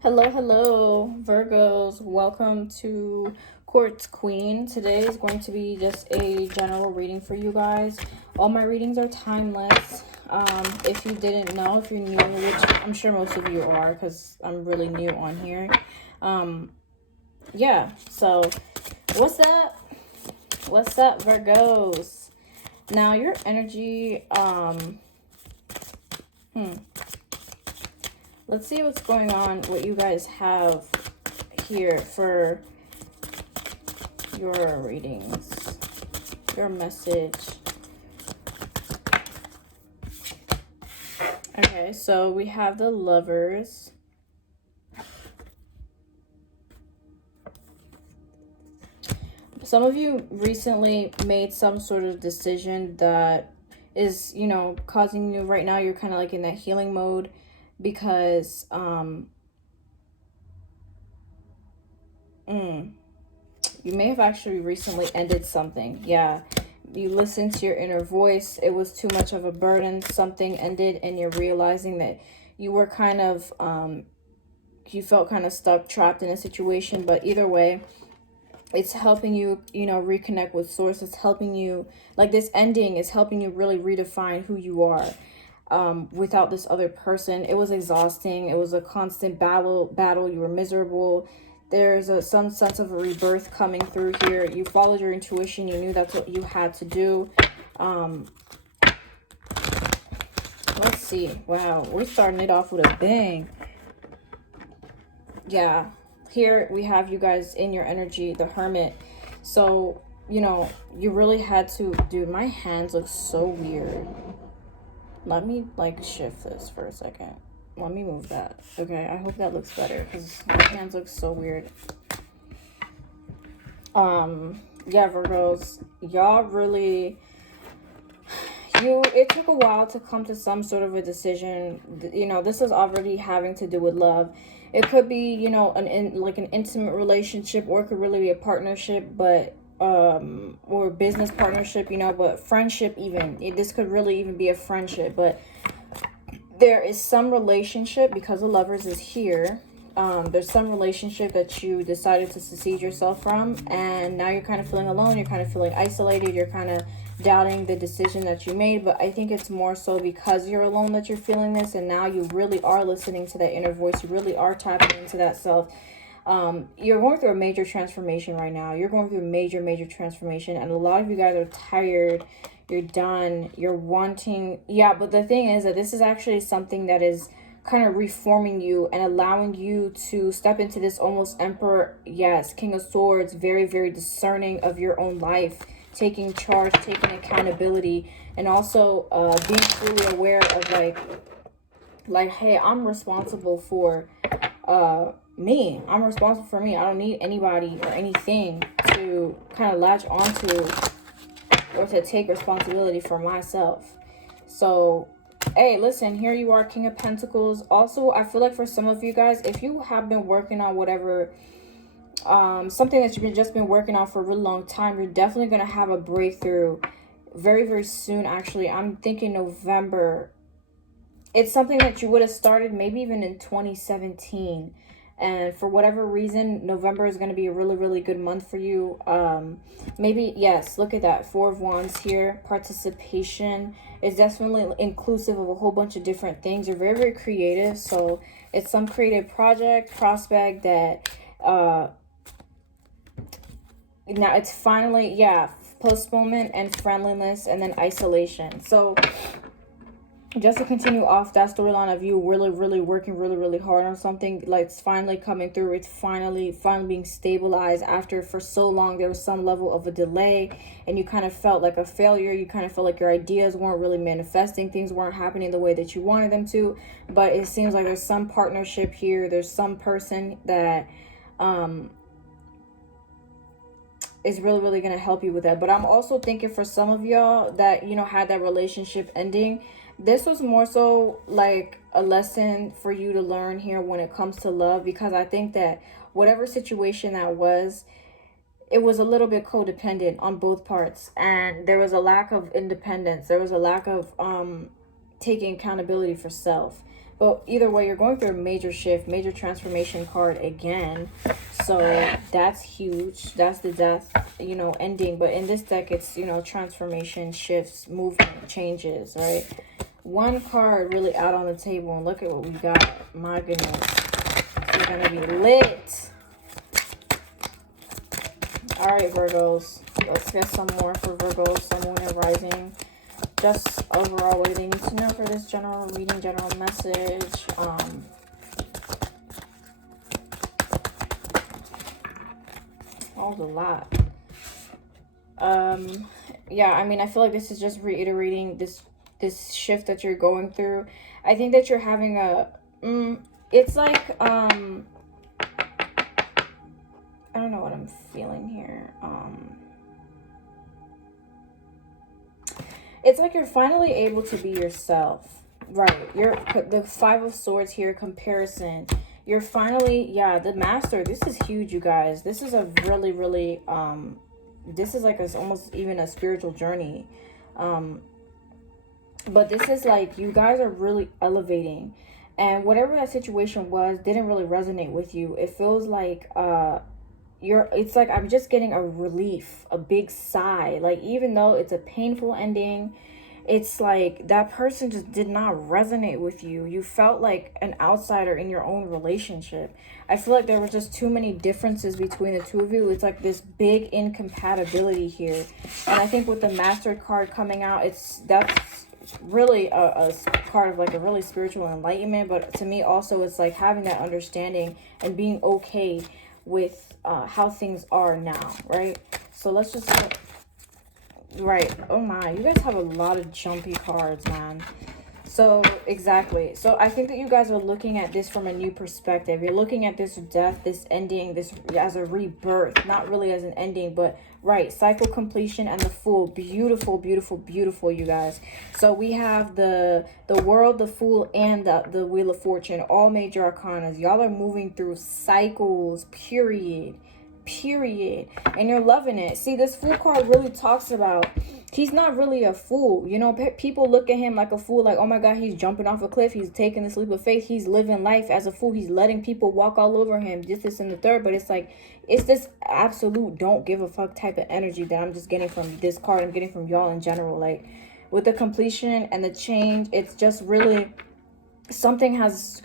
Hello, Virgos. Welcome to Quartz Queen. Today is going to be just a general reading for you guys. All my readings are timeless. If you didn't know, if you're new, which I'm sure most of you are because I'm really new on here. Yeah, so what's up? What's up, Virgos? Now, your energy, let's see what's going on, what you guys have here for your readings, your message. Okay, so we have the Lovers. Some of you recently made some sort of decision that is, causing you right now. You're kind of like in that healing mode because, you may have actually recently ended something. Yeah. You listened to your inner voice. It was too much of a burden. Something ended and you're realizing that you were kind of, you felt kind of stuck, trapped in a situation. But either way, it's helping you, reconnect with source. It's helping you, like this ending is helping you really redefine who you are. Without this other person, it was exhausting. It was a constant battle. You were miserable. There's some sense of a rebirth coming through here. You followed your intuition. You knew that's what you had to do. Let's see. Wow, we're starting it off with a bang. Yeah, here we have you guys in your energy, the Hermit. So, you really had to... Dude, my hands look so weird. Let me, shift this for a second. Let me move that. Okay, I hope that looks better because my hands look so weird. Yeah, Virgos, y'all really... It took a while to come to some sort of a decision. This is already having to do with love. It could be, an intimate relationship, or it could really be a partnership, but or business partnership, but friendship even. This could really even be a friendship, but there is some relationship, because the Lovers is here. There's some relationship that you decided to secede yourself from, and now you're kind of feeling alone. You're kind of feeling isolated. You're kind of doubting the decision that you made, but I think it's more so because you're alone that you're feeling this, and now you really are listening to that inner voice. You really are tapping into that self. You're going through a major transformation right now. You're going through a major transformation, and a lot of you guys are tired. You're done. You're wanting... Yeah, but the thing is that this is actually something that is kind of reforming you and allowing you to step into this almost Emperor, yes, King of Swords, very, very discerning of your own life, taking charge, taking accountability, and also being fully aware of like, hey, I'm responsible for me. I'm responsible for me. I don't need anybody or anything to kind of latch onto or to take responsibility for myself. So, hey, listen, here you are, King of Pentacles. Also, I feel like for some of you guys, if you have been working on whatever, something that you've just been working on for a really long time, you're definitely going to have a breakthrough very, very soon. Actually, I'm thinking November. It's something that you would have started maybe even in 2017. And for whatever reason, November is going to be a really, really good month for you. Maybe, yes, look at that. Four of Wands here. Participation is definitely inclusive of a whole bunch of different things. You're very, very creative. So it's some creative project, prospect that... now it's finally, yeah, postponement and friendliness and then isolation. So... just to continue off that storyline of you really, really working really, really hard on something, like it's finally coming through. It's finally being stabilized after for so long there was some level of a delay and you kind of felt like a failure. You kind of felt like your ideas weren't really manifesting. Things weren't happening the way that you wanted them to. But it seems like there's some partnership here. There's some person that is really, really going to help you with that. But I'm also thinking for some of y'all that, had that relationship ending, this was more so like a lesson for you to learn here when it comes to love, because I think that whatever situation that was, it was a little bit codependent on both parts, and there was a lack of independence. There was a lack of taking accountability for self. But either way, you're going through a major shift, major transformation card again. So that's huge. That's the death, you know, ending. But in this deck, it's, you know, transformation, shifts, movement, changes, right? One card really out on the table, and look at what we got. My goodness. We're going to be lit. All right, Virgos. Let's get some more for Virgos, Sun, Moon, and Rising. Just overall what they need to know for this general reading, general message. That was a lot. Yeah, I mean, I feel like this is just reiterating this shift that you're going through. I think that you're having a it's like I don't know what I'm feeling here. It's like you're finally able to be yourself, right? You're the Five of Swords here, comparison. You're finally, yeah, the Master. This is huge, you guys. This is a really, really this is like almost even a spiritual journey. But this is like you guys are really elevating, and whatever that situation was didn't really resonate with you. It feels like it's like I'm just getting a relief, a big sigh. Like, even though it's a painful ending, it's like that person just did not resonate with you. You felt like an outsider in your own relationship. I feel like there were just too many differences between the two of you. It's like this big incompatibility here. And I think with the Master card coming out, that's really a card of like a really spiritual enlightenment. But to me also, it's like having that understanding and being okay with how things are now, right? So let's just right. Oh my, you guys have a lot of jumpy cards, man. So exactly. So I think that you guys are looking at this from a new perspective. You're looking at this death, this ending, this as a rebirth, not really as an ending, but right, cycle completion and the Fool. Beautiful, beautiful, beautiful, you guys. So we have the World, the Fool, and the Wheel of Fortune, all major arcana. Y'all are moving through cycles, period, and you're loving it. See, this Fool card really talks about he's not really a fool. You know, people look at him like a fool, like, oh my God, he's jumping off a cliff, he's taking this leap of faith, he's living life as a fool, he's letting people walk all over him, this and the third. But it's like, it's this absolute don't give a fuck type of energy that I'm just getting from this card. I'm getting from y'all in general. Like, with the completion and the change, it's just really something has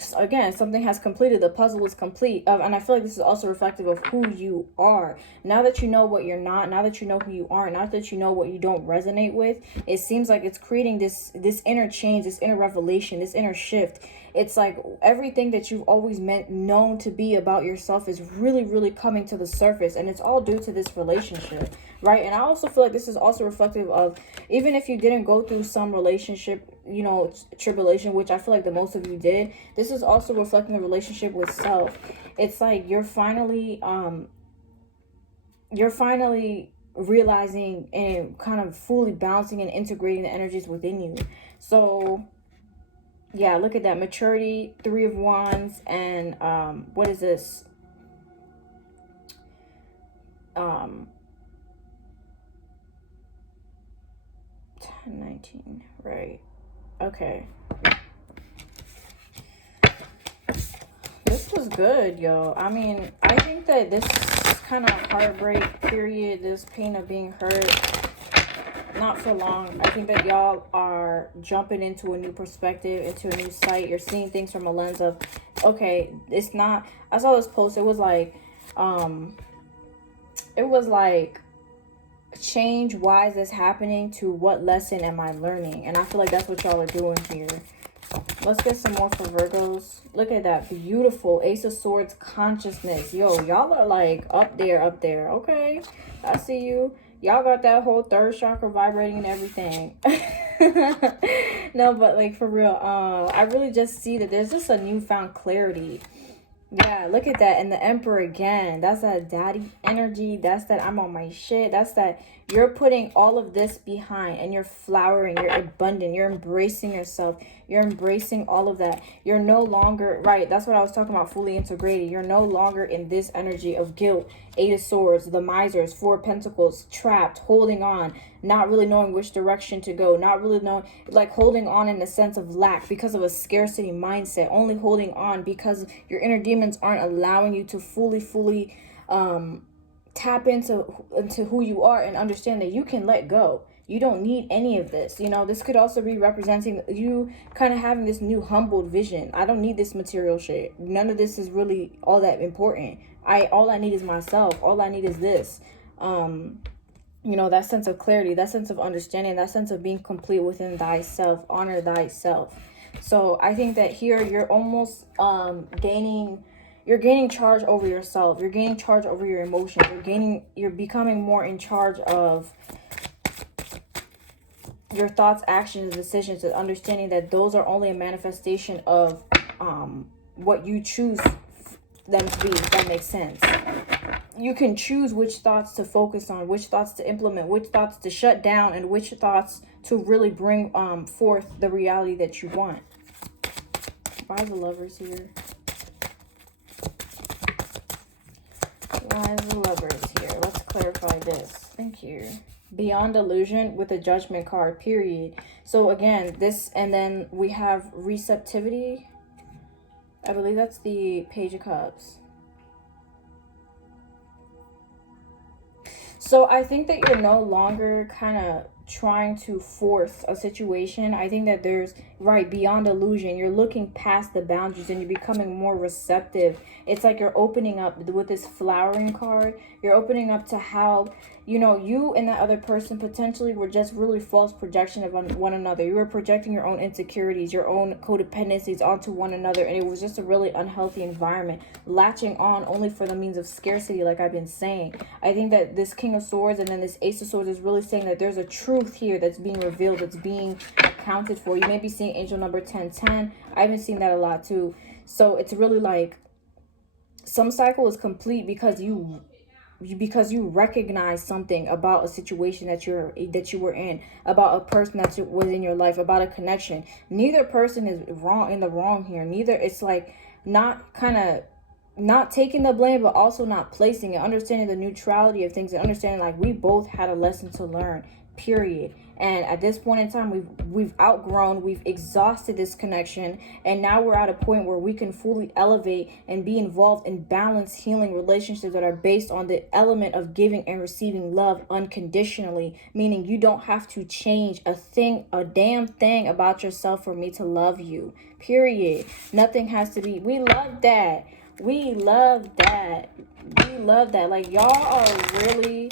completed. The puzzle is complete. And I feel like this is also reflective of who you are. Now that you know what you're not, now that you know who you aren't, now that you know what you don't resonate with, it seems like it's creating this inner change, this inner revelation, this inner shift. It's like everything that you've always known to be about yourself is really, really coming to the surface, and it's all due to this relationship, right? And I also feel like this is also reflective of, even if you didn't go through some relationship, you know, tribulation, which I feel like the most of you did, this is also reflecting the relationship with self. It's like you're finally realizing and kind of fully balancing and integrating the energies within you. So yeah, look at that. Maturity, Three of Wands, and what is this? 19, right? Okay. This was good, yo. I mean, I think that this kind of heartbreak period, this pain of being hurt, not for long. I think that y'all are jumping into a new perspective, into a new sight. You're seeing things from a lens of, okay, it's not, I saw this post, it was like change, why is this happening, to what lesson am I learning? And I feel like that's what y'all are doing here. Let's get some more for Virgos. Look at that beautiful Ace of Swords consciousness. Yo, y'all are like up there. Okay, I see you. Y'all got that whole third chakra vibrating and everything. No, but like for real, I really just see that there's just a newfound clarity. Yeah, look at that. And the Emperor again. That's that daddy energy. That's that I'm on my shit. That's that you're putting all of this behind, and you're flowering. You're abundant. You're embracing yourself. You're embracing all of that. You're no longer, right, that's what I was talking about, fully integrated. You're no longer in this energy of guilt, 8 of Swords, the Misers, 4 of Pentacles, trapped, holding on, not really knowing which direction to go, not really knowing, like holding on in a sense of lack because of a scarcity mindset, only holding on because your inner demons aren't allowing you to fully tap into who you are and understand that you can let go. You don't need any of this. You know, this could also be representing you kind of having this new humbled vision. I don't need this material shit. None of this is really all that important. All I need is myself. All I need is this. You know, that sense of clarity, that sense of understanding, that sense of being complete within thyself. Honor thyself. So I think that here you're almost gaining charge over yourself. You're gaining charge over your emotions. You're becoming more in charge of your thoughts, actions, decisions, and understanding that those are only a manifestation of what you choose them to be, if that makes sense. You can choose which thoughts to focus on, which thoughts to implement, which thoughts to shut down, and which thoughts to really bring forth the reality that you want. Why is the Lovers here? Why is the Lovers here? Let's clarify this. Thank you. Beyond illusion with a Judgment card, period. So again, this, and then we have receptivity. I believe that's the Page of Cups. So I think that you're no longer kind of trying to force a situation. I think that there's, right, beyond illusion. You're looking past the boundaries and you're becoming more receptive. It's like you're opening up with this flowering card. You're opening up to how, you know, you and that other person potentially were just really false projection of one another. You were projecting your own insecurities, your own codependencies onto one another, and it was just a really unhealthy environment, latching on only for the means of scarcity, like I've been saying. I think that this King of Swords and then this Ace of Swords is really saying that there's a truth here that's being revealed, that's being accounted for. You may be seeing angel number 1010. I've been seeing that a lot too. So it's really like some cycle is complete because you recognize something about a situation that you were in, about a person that was in your life, about a connection. Neither person is in the wrong here. Neither, it's like not taking the blame, but also not placing it, understanding the neutrality of things, and understanding like we both had a lesson to learn, period. And at this point in time, we've outgrown, we've exhausted this connection, and now we're at a point where we can fully elevate and be involved in balanced, healing relationships that are based on the element of giving and receiving love unconditionally, meaning you don't have to change a damn thing about yourself for me to love you, period. Nothing has to be. We love that. We love that. We love that. Like, y'all are really,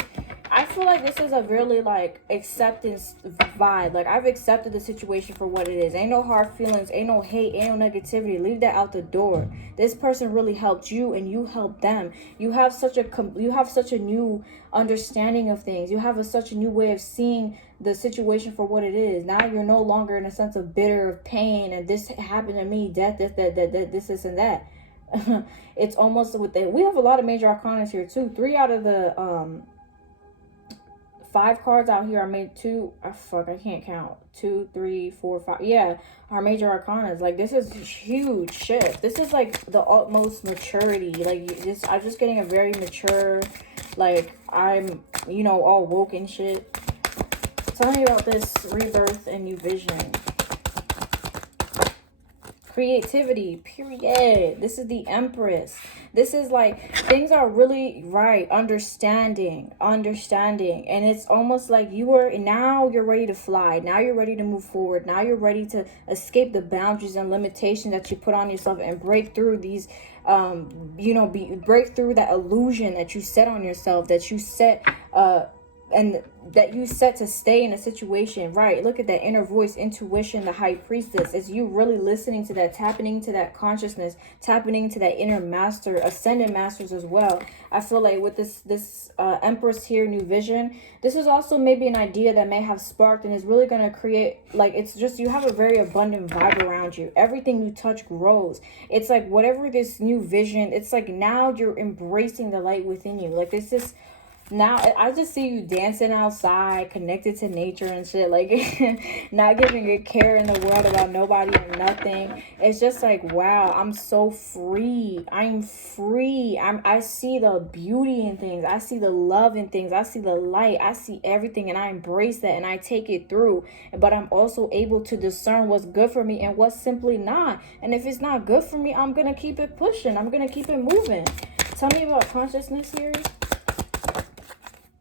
I feel like this is a really like acceptance vibe. Like, I've accepted the situation for what it is. Ain't no hard feelings, ain't no hate, ain't no negativity. Leave that out the door. This person really helped you and you helped them. You have such a new understanding of things. You have such a new way of seeing the situation for what it is. Now you're no longer in a sense of bitter, of pain, and this happened to me, death, this and that. It's almost with we have a lot of major arcana here too. 3 out of the 5 cards out here are made I can't count. 2, 3, 4, 5. Yeah, are major arcanas. Like, this is huge shift. This is like the utmost maturity. Like, I'm just getting a very mature, like, I'm, you know, all woke and shit. Tell me about this rebirth and new vision. Creativity, period. This is the Empress. This is like, things are really right. Understanding. And it's almost like now you're ready to fly. Now you're ready to move forward. Now you're ready to escape the boundaries and limitations that you put on yourself and break through these, break through that illusion that you set on yourself, that you set, and that you set to stay in a situation, right? Look at that inner voice, intuition, the High Priestess. Is you really listening to that, tapping into that consciousness, tapping into that inner master, ascended masters as well. I feel like with this Empress here, new vision, this is also maybe an idea that may have sparked and is really going to create, like, it's just, you have a very abundant vibe around you. Everything you touch grows. It's like whatever this new vision, it's like now you're embracing the light within you. Like, this is now I just see you dancing outside, connected to nature and shit, like not giving a care in the world about nobody or nothing. It's just like, wow, I'm so free. I'm free. I see the beauty in things. I see the love in things. I see the light. I see everything, and I embrace that and I take it through. But I'm also able to discern what's good for me and what's simply not. And if it's not good for me, I'm gonna keep it pushing. I'm gonna keep it moving. Tell me about consciousness here.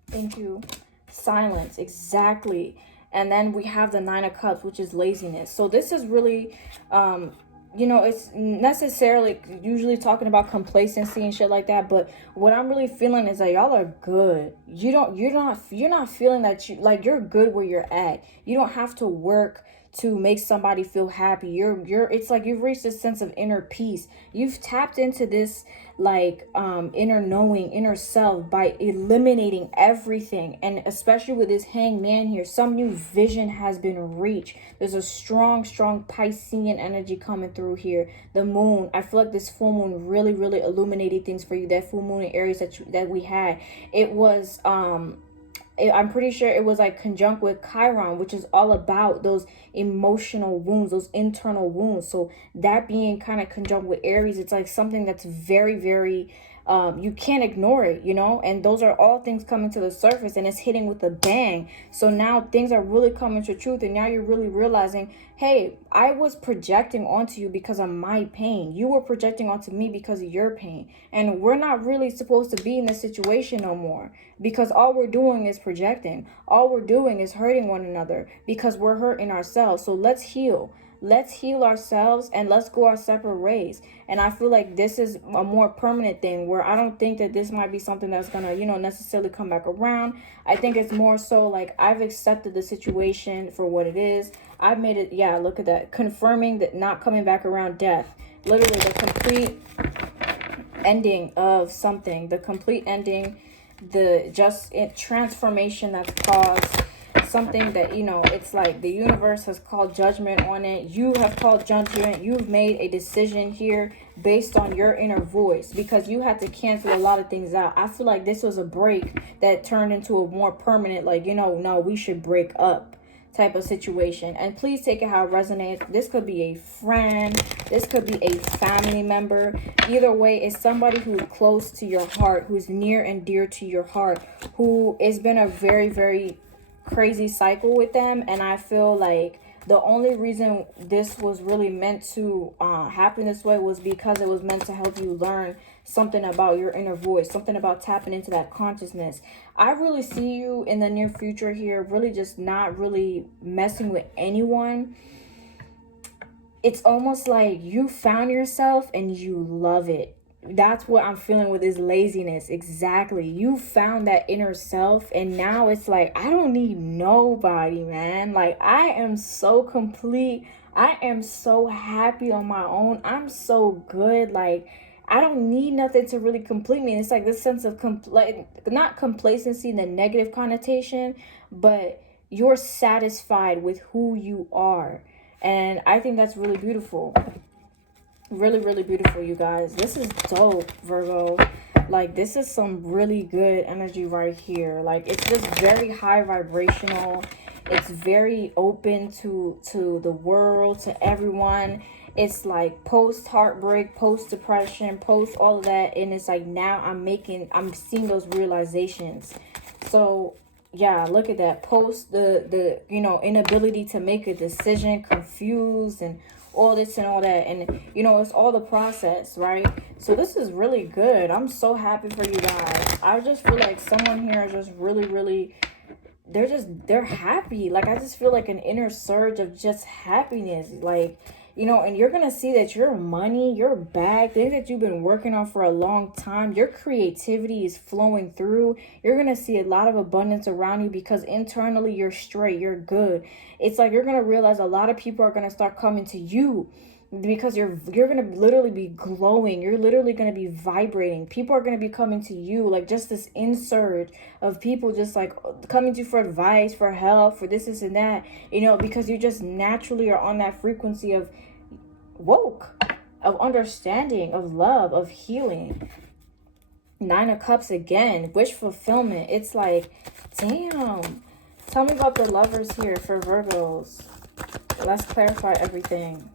Thank you. Silence, exactly. And then we have the Nine of Cups, which is laziness. So this is really, you know, it's necessarily usually talking about complacency and shit like that. But what I'm really feeling is that y'all are good. You're not feeling that you're good where you're at. You don't have to work to make somebody feel happy. It's like you've reached this sense of inner peace. You've tapped into this like inner knowing, inner self, by eliminating everything. And especially with this Hangman here, some new vision has been reached. There's a strong Piscean energy coming through here. The moon, I feel like this full moon really illuminated things for you. That full moon in Aries that we had, it was I'm pretty sure it was like conjunct with Chiron, which is all about those emotional wounds, those internal wounds. So that being kind of conjunct with Aries, it's like something that's very you can't ignore it, you know. And those are all things coming to the surface, and it's hitting with a bang. So now things are really coming to truth, and now you're really realizing, hey, I was projecting onto you because of my pain. You were projecting onto me because of your pain. And we're not really supposed to be in this situation no more, because all we're doing is projecting. All we're doing is hurting one another because we're hurting ourselves. So let's heal. Let's heal ourselves and let's go our separate ways. And I feel like this is a more permanent thing, where I don't think that this might be something that's gonna, you know, necessarily come back around. I think it's more so like I've accepted the situation for what it is. I've made it, yeah, look at that. Confirming that not coming back around, death. Literally the complete ending of something. The complete ending, transformation that's caused. Something that, you know, it's like the universe has called judgment on it. You have called judgment. You've made a decision here based on your inner voice, because you had to cancel a lot of things out. I feel like this was a break that turned into a more permanent, like, you know, no, we should break up type of situation. And please take it how it resonates. This could be a friend. This could be a family member. Either way, it's somebody who's close to your heart, who's near and dear to your heart, who has been a very crazy cycle with them. And I feel like the only reason this was really meant to happen this way was because it was meant to help you learn something about your inner voice, something about tapping into that consciousness. I really see you in the near future here really just not really messing with anyone. It's almost like you found yourself and you love it. That's what I'm feeling with this laziness. Exactly. You found that inner self, and now it's like, I don't need nobody, man. Like, I am so complete. I am so happy on my own. I'm so good. Like, I don't need nothing to really complete me. And it's like this sense of not complacency in the negative connotation, but you're satisfied with who you are. And I think that's really beautiful. Really beautiful, you guys. This is dope, Virgo. Like, this is some really good energy right here. Like, it's just very high vibrational. It's very open to the world, to everyone. It's like post heartbreak, post depression, post all of that, and it's like now I'm seeing those realizations. So yeah, look at that. Post the you know, inability to make a decision, confused, and all this and all that. And you know, it's all the process, right? So this is really good. I'm so happy for you guys. I just feel like someone here is just really they're happy. Like, I just feel like an inner surge of just happiness. Like, you know, and you're gonna see that your money, your bag, things that you've been working on for a long time, your creativity is flowing through. You're gonna see a lot of abundance around you because internally you're straight, you're good. It's like you're gonna realize a lot of people are gonna start coming to you because you're gonna literally be glowing. You're literally gonna be vibrating. People are gonna be coming to you, like just this insurge of people just like coming to you for advice, for help, for this and that, you know, because you just naturally are on that frequency of woke, of understanding, of love, of healing. Nine of Cups again. Wish fulfillment. It's like, damn. Tell me about the lovers here for Virgos. Let's clarify everything.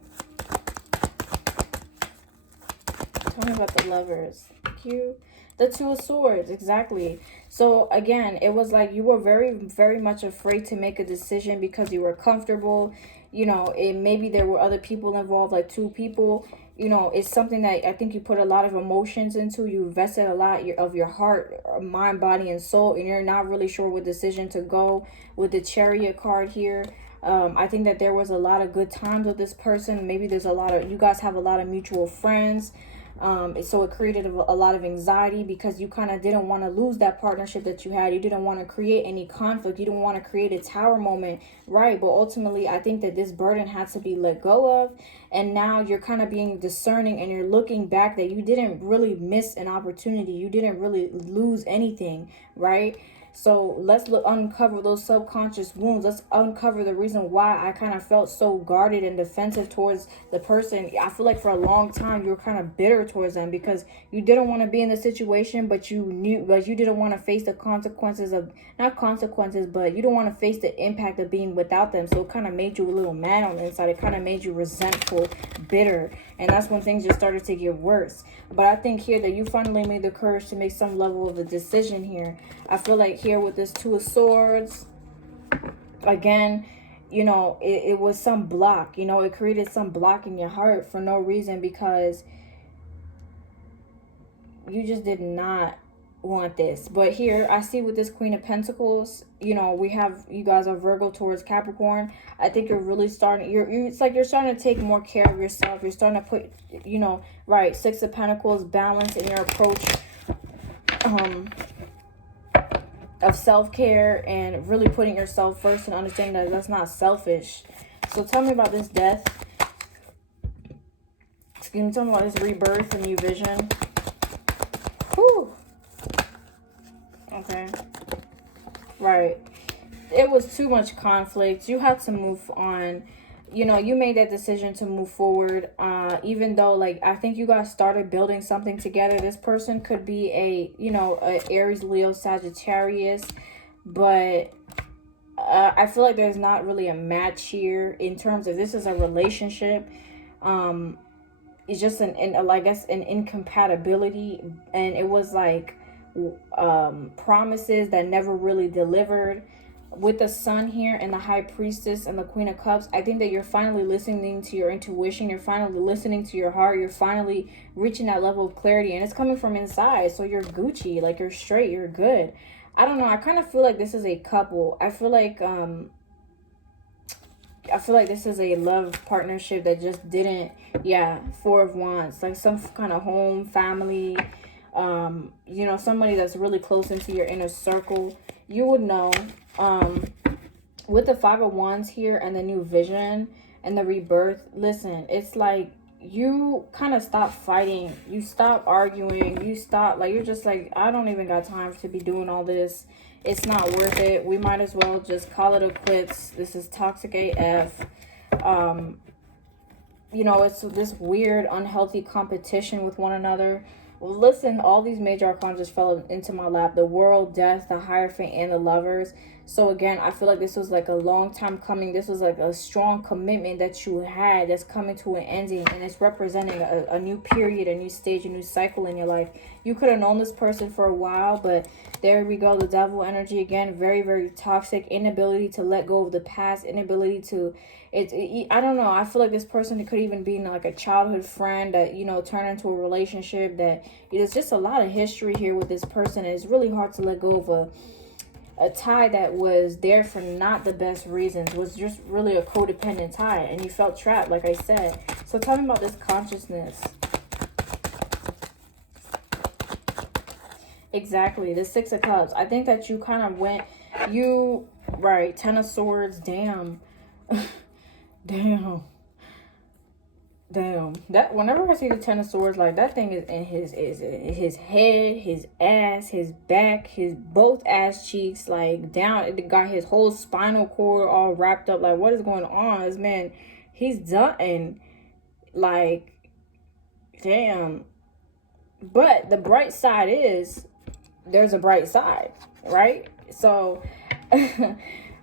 Tell me about the lovers. Cute. The Two of Swords, exactly. So again, it was like you were very, very much afraid to make a decision because you were comfortable. You know, maybe there were other people involved, like two people. You know, it's something that I think you put a lot of emotions into. You invested a lot of your heart, mind, body, and soul, and you're not really sure what decision to go with the Chariot card here. I think that there was a lot of good times with this person. Maybe there's a lot of, you guys have a lot of mutual friends. So it created a lot of anxiety because you kind of didn't want to lose that partnership that you had. You didn't want to create any conflict. You didn't want to create a tower moment, right? But ultimately, I think that this burden had to be let go of. And now you're kind of being discerning and you're looking back that you didn't really miss an opportunity. You didn't really lose anything, right? So let's uncover those subconscious wounds. Let's uncover the reason why I kind of felt so guarded and defensive towards the person. I feel like for a long time you were kind of bitter towards them because you didn't want to be in the situation, but you knew, but you didn't want to face the consequences of, not consequences, but you don't want to face the impact of being without them. So it kind of made you a little mad on the inside. It kind of made you resentful, bitter. And that's when things just started to get worse. But I think here that you finally made the courage to make some level of a decision here. I feel like here with this Two of Swords, again, you know, it was some block. You know, it created some block in your heart for no reason because you just did not want this. But here I see with this Queen of Pentacles, you know, we have, you guys are Virgo towards Capricorn. I think you're really starting, it's like you're starting to take more care of yourself. You're starting to put, you know, right, Six of Pentacles, balance in your approach of self-care and really putting yourself first and understanding that that's not selfish. So tell me about this Death. Excuse me, tell me about this rebirth and new vision. Whew. Okay. Right. It was too much conflict. You had to move on. You know, you made that decision to move forward. Even though, like, I think you guys started building something together. This person could be a, you know, a Aries, Leo, Sagittarius. But I feel like there's not really a match here in terms of this is a relationship. It's just I guess an incompatibility. And it was like promises that never really delivered. With the Sun here and the High Priestess and the Queen of Cups, I think that you're finally listening to your intuition. You're finally listening to your heart. You're finally reaching that level of clarity, and it's coming from inside. So you're Gucci, like you're straight, you're good. I don't know. I kind of feel like this is a couple. I feel like this is a love partnership that just didn't, yeah, Four of Wands, like some kind of home, family, you know, somebody that's really close into your inner circle. You would know. With the Five of Wands here and the new vision and the rebirth, listen, it's like you kind of stop fighting, you stop arguing, you stop, like, you're just like, I don't even got time to be doing all this. It's not worth it. We might as well just call it a quits. This is toxic AF. You know, it's this weird, unhealthy competition with one another. Well, listen, all these major arcana just fell into my lap. The World, Death, the Hierophant, and the Lovers. So again, I feel like this was like a long time coming. This was like a strong commitment that you had that's coming to an ending. And it's representing a new period, a new stage, a new cycle in your life. You could have known this person for a while, but there we go. The Devil energy again. Very, very toxic. Inability to let go of the past. Inability to... I don't know. I feel like this person could even be like a childhood friend that, you know, turn into a relationship. That there's just a lot of history here with this person. And it's really hard to let go of a tie that was there for not the best reasons, was just really a codependent tie, and you felt trapped, like I said. So tell me about this consciousness. Exactly, the Six of Cups. I think that you kind of went, right, Ten of Swords, damn. Damn, that whenever I see the Ten of Swords, like that thing is in his head, his ass, his back, his both ass cheeks, like down. It got his whole spinal cord all wrapped up. Like, what is going on? This man, he's done. Like, damn. But the bright side is there's a bright side, right? So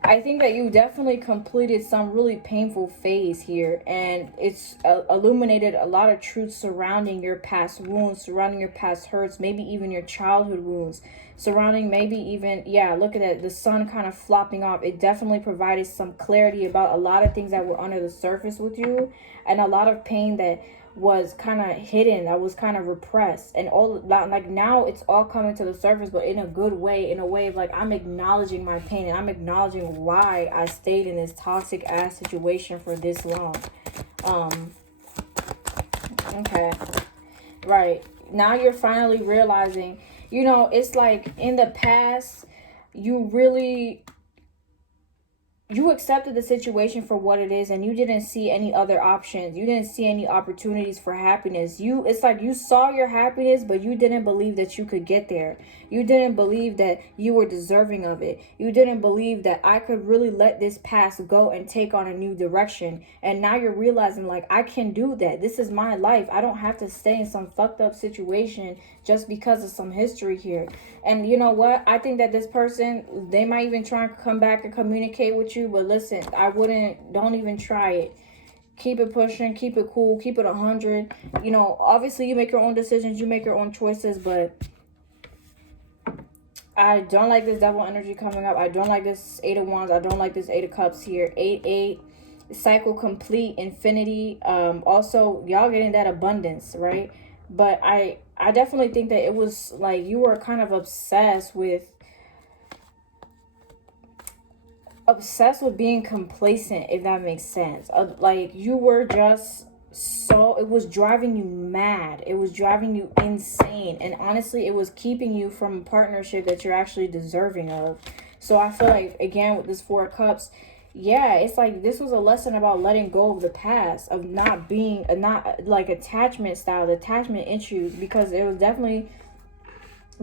I think that you definitely completed some really painful phase here, and it's illuminated a lot of truth surrounding your past wounds, surrounding your past hurts, maybe even your childhood wounds, surrounding maybe even, yeah, look at that, the sun kind of flopping off. It definitely provided some clarity about a lot of things that were under the surface with you, and a lot of pain that was kind of hidden, that was kind of repressed, and all that, like, now it's all coming to the surface, but in a good way, in a way of like, I'm acknowledging my pain, and I'm acknowledging why I stayed in this toxic ass situation for this long. Okay, right, now you're finally realizing, you know, it's like in the past you accepted the situation for what it is, and you didn't see any other options. You didn't see any opportunities for happiness. It's like you saw your happiness, but you didn't believe that you could get there. You didn't believe that you were deserving of it. You didn't believe that I could really let this past go and take on a new direction. And now you're realizing, like, I can do that. This is my life. I don't have to stay in some fucked up situation just because of some history here. And you know what? I think that this person, they might even try and come back and communicate with you. But listen, don't even try it. Keep it pushing, keep it cool, keep it 100. You know, obviously you make your own decisions, you make your own choices, but I don't like this devil energy coming up. I don't like this 8 of Wands. I don't like this 8 of Cups here. 8, cycle complete, infinity. Also, y'all getting that abundance, right? But I definitely think that it was like you were kind of obsessed with being complacent, if that makes sense. Like you were just so, it was driving you mad, it was driving you insane, and honestly it was keeping you from a partnership that you're actually deserving of. So I feel like, again, with this 4 of Cups, yeah, it's like this was a lesson about letting go of the past, of not being not like attachment styles, attachment issues, because it was definitely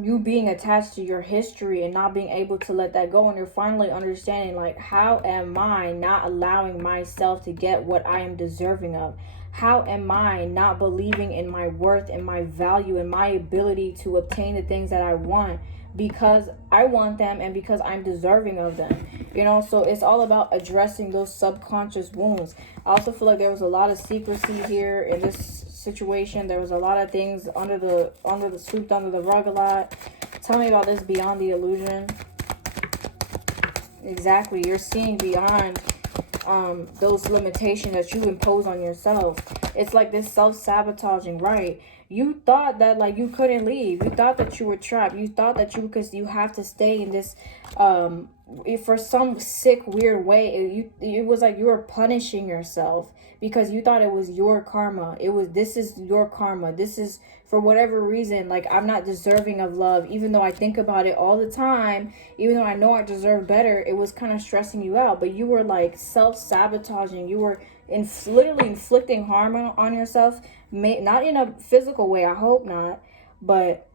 you being attached to your history and not being able to let that go. And you're finally understanding, like, how am I not allowing myself to get what I am deserving of? How am I not believing in my worth and my value and my ability to obtain the things that I want because I want them and because I'm deserving of them? You know, so it's all about addressing those subconscious wounds. I also feel like there was a lot of secrecy here in this situation. There was a lot of things under the swept under the rug a lot. Tell me about this beyond the illusion. Exactly, you're seeing beyond those limitations that you impose on yourself. It's like this self-sabotaging, right? You thought that, like, you couldn't leave. You thought that you were trapped. You thought that you have to stay in this for some sick, weird way. It was like you were punishing yourself because you thought it was your karma. This is your karma. This is, for whatever reason, like, I'm not deserving of love, even though I think about it all the time, even though I know I deserve better. It was kind of stressing you out, but you were like self-sabotaging. You were literally inflicting harm on yourself, not in a physical way, I hope not, but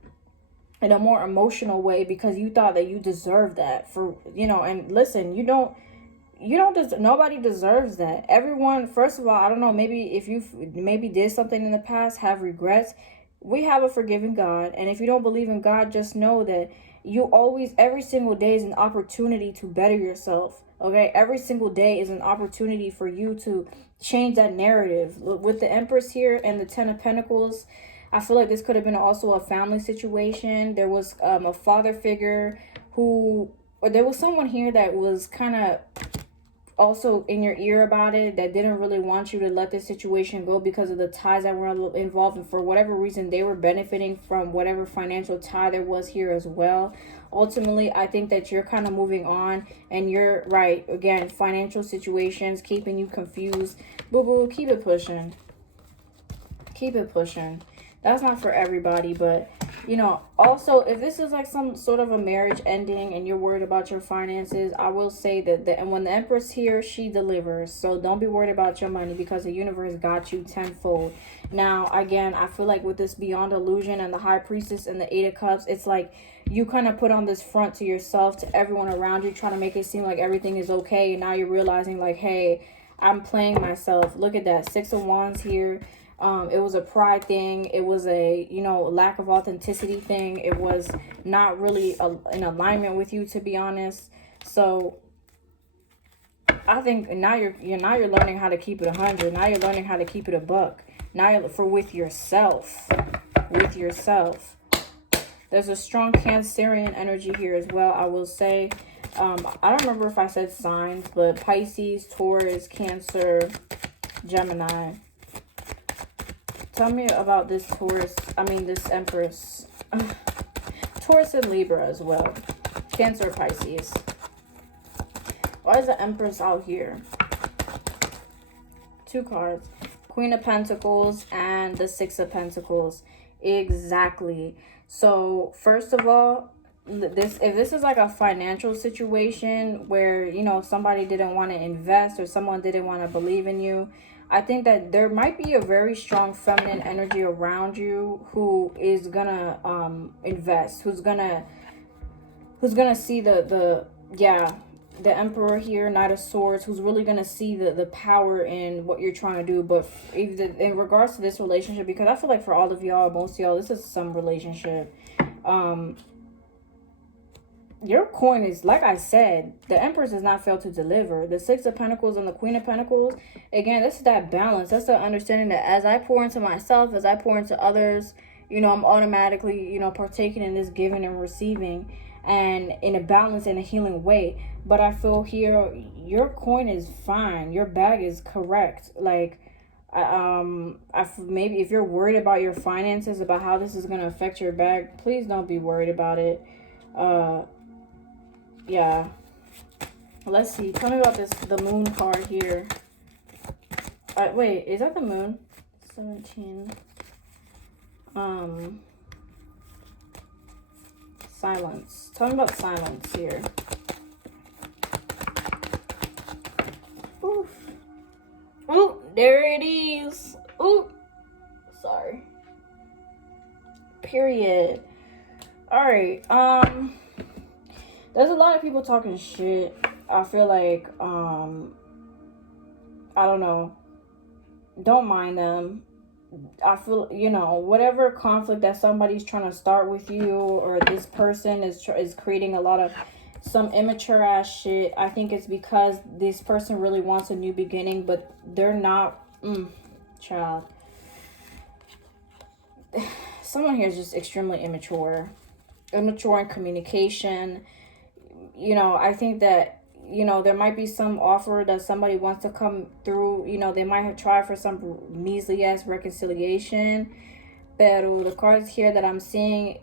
in a more emotional way, because you thought that you deserved that. For, you know, and listen, nobody deserves that. Everyone, first of all, I don't know, maybe if you maybe did something in the past, have regrets, we have a forgiving God. And if you don't believe in God, just know that you always, every single day is an opportunity to better yourself. Okay, every single day is an opportunity for you to change that narrative. With the Empress here and the 10 of Pentacles, I feel like this could have been also a family situation. There was a father figure or there was someone here that was kind of also in your ear about it, that didn't really want you to let this situation go because of the ties that were involved, and for whatever reason they were benefiting from whatever financial tie there was here as well. Ultimately, I think that you're kind of moving on, and you're right, again, financial situations keeping you confused. Boo-boo, keep it pushing. Keep it pushing. That's not for everybody, but, you know, also, if this is like some sort of a marriage ending and you're worried about your finances, I will say that and when the Empress here, she delivers. So don't be worried about your money, because the universe got you tenfold. Now, again, I feel like with this beyond illusion and the High Priestess and the 8 of Cups, it's like you kind of put on this front to yourself, to everyone around you, trying to make it seem like everything is okay. And now you're realizing, like, hey, I'm playing myself. Look at that. 6 of Wands here. It was a pride thing. It was a, you know, lack of authenticity thing. It was not really in alignment with you, to be honest. So I think now you're learning how to keep it 100. Now you're learning how to keep it a buck. Now you're with yourself. With yourself. There's a strong Cancerian energy here as well, I will say. I don't remember if I said signs, but Pisces, Taurus, Cancer, Gemini. Tell me about this this Empress. Taurus and Libra as well. Cancer, Pisces. Why is the Empress out here? 2 cards. Queen of Pentacles and the 6 of Pentacles. Exactly. So, first of all, if this is like a financial situation where, you know, somebody didn't want to invest or someone didn't want to believe in you, I think that there might be a very strong feminine energy around you who is gonna invest, who's gonna see the Emperor here, Knight of Swords, who's really gonna see the power in what you're trying to do. But in regards to this relationship, because I feel like for all of y'all, most of y'all, this is some relationship. Your coin is, like I said, the Empress does not fail to deliver. The 6 of Pentacles and the Queen of Pentacles, again, this is that balance. That's the understanding that as I pour into myself, as I pour into others, you know, I'm automatically, you know, partaking in this giving and receiving, and in a balanced and a healing way. But I feel here, your coin is fine. Your bag is correct. Like, maybe if you're worried about your finances, about how this is going to affect your bag, please don't be worried about it. Yeah, let's see. Tell me about the moon card here. Wait, is that the moon? 17. Silence. Tell me about silence here. Oof. Oh, there it is. Oh, sorry. Period. All right. There's a lot of people talking shit. I feel like, I don't know. Don't mind them. I feel, you know, whatever conflict that somebody's trying to start with you, or this person is creating a lot of some immature ass shit. I think it's because this person really wants a new beginning, but they're not. Child. Someone here is just extremely immature. Immature in communication. You know, I think that, you know, there might be some offer that somebody wants to come through. You know, they might have tried for some measly ass reconciliation. Pero the cards here that I'm seeing,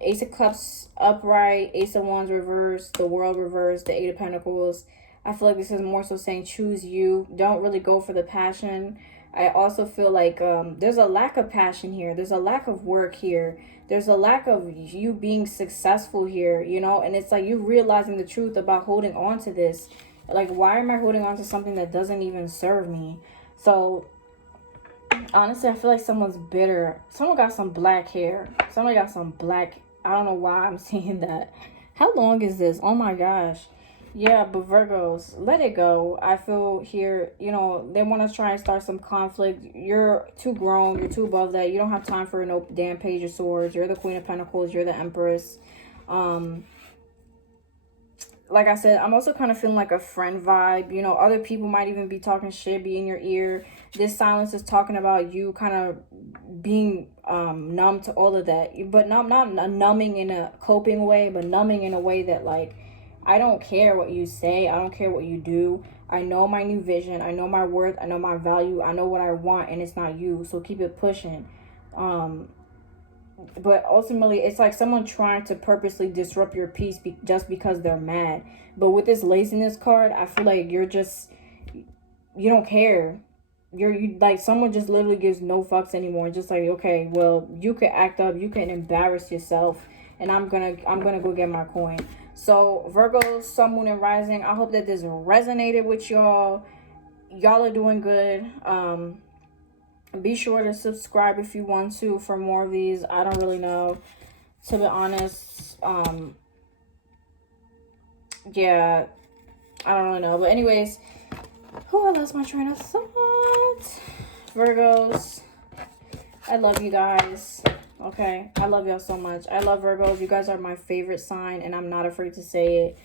Ace of Cups upright, Ace of Wands reversed, the World reversed, the 8 of Pentacles. I feel like this is more so saying choose you. Don't really go for the passion. I also feel like there's a lack of passion here. There's a lack of work here. There's a lack of you being successful here, you know? And it's like you realizing the truth about holding on to this. Like, why am I holding on to something that doesn't even serve me? So, honestly, I feel like someone's bitter. Someone got some black hair. Somebody got some black... I don't know why I'm seeing that. How long is this? Oh my gosh. Yeah, but Virgos, let it go. I feel here, you know, they want to try and start some conflict. You're too grown. You're too above that. You don't have time for no damn Page of Swords. You're the Queen of Pentacles. You're the Empress. Like I said, I'm also kind of feeling like a friend vibe. You know, other people might even be talking shit, be in your ear. This silence is talking about you kind of being numb to all of that. But not numbing in a coping way, but numbing in a way that, like, I don't care what you say. I don't care what you do. I know my new vision. I know my worth. I know my value. I know what I want, and it's not you. So keep it pushing. But ultimately, it's like someone trying to purposely disrupt your peace just because they're mad. But with this laziness card, I feel like you don't care. You like, someone just literally gives no fucks anymore. Just like, okay, well, you can act up. You can embarrass yourself, and I'm gonna go get my coin. So, Virgo, Sun, Moon, and Rising, I hope that this resonated with y'all. Y'all are doing good. Be sure to subscribe if you want to for more of these. I don't really know, to be honest. Yeah, I don't really know. But anyways, I lost my train of thought. Virgos, I love you guys. Okay, I love y'all so much. I love Virgos. You guys are my favorite sign, and I'm not afraid to say it.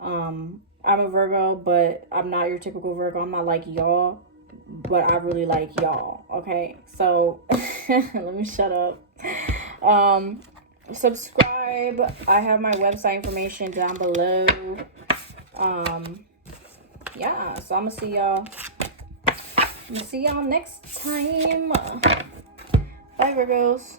I'm a Virgo, but I'm not your typical Virgo. I'm not like y'all, but I really like y'all. Okay, so let me shut up. Subscribe. I have my website information down below. Yeah, so I'm gonna see y'all. I'm gonna see y'all next time. Bye, Virgos.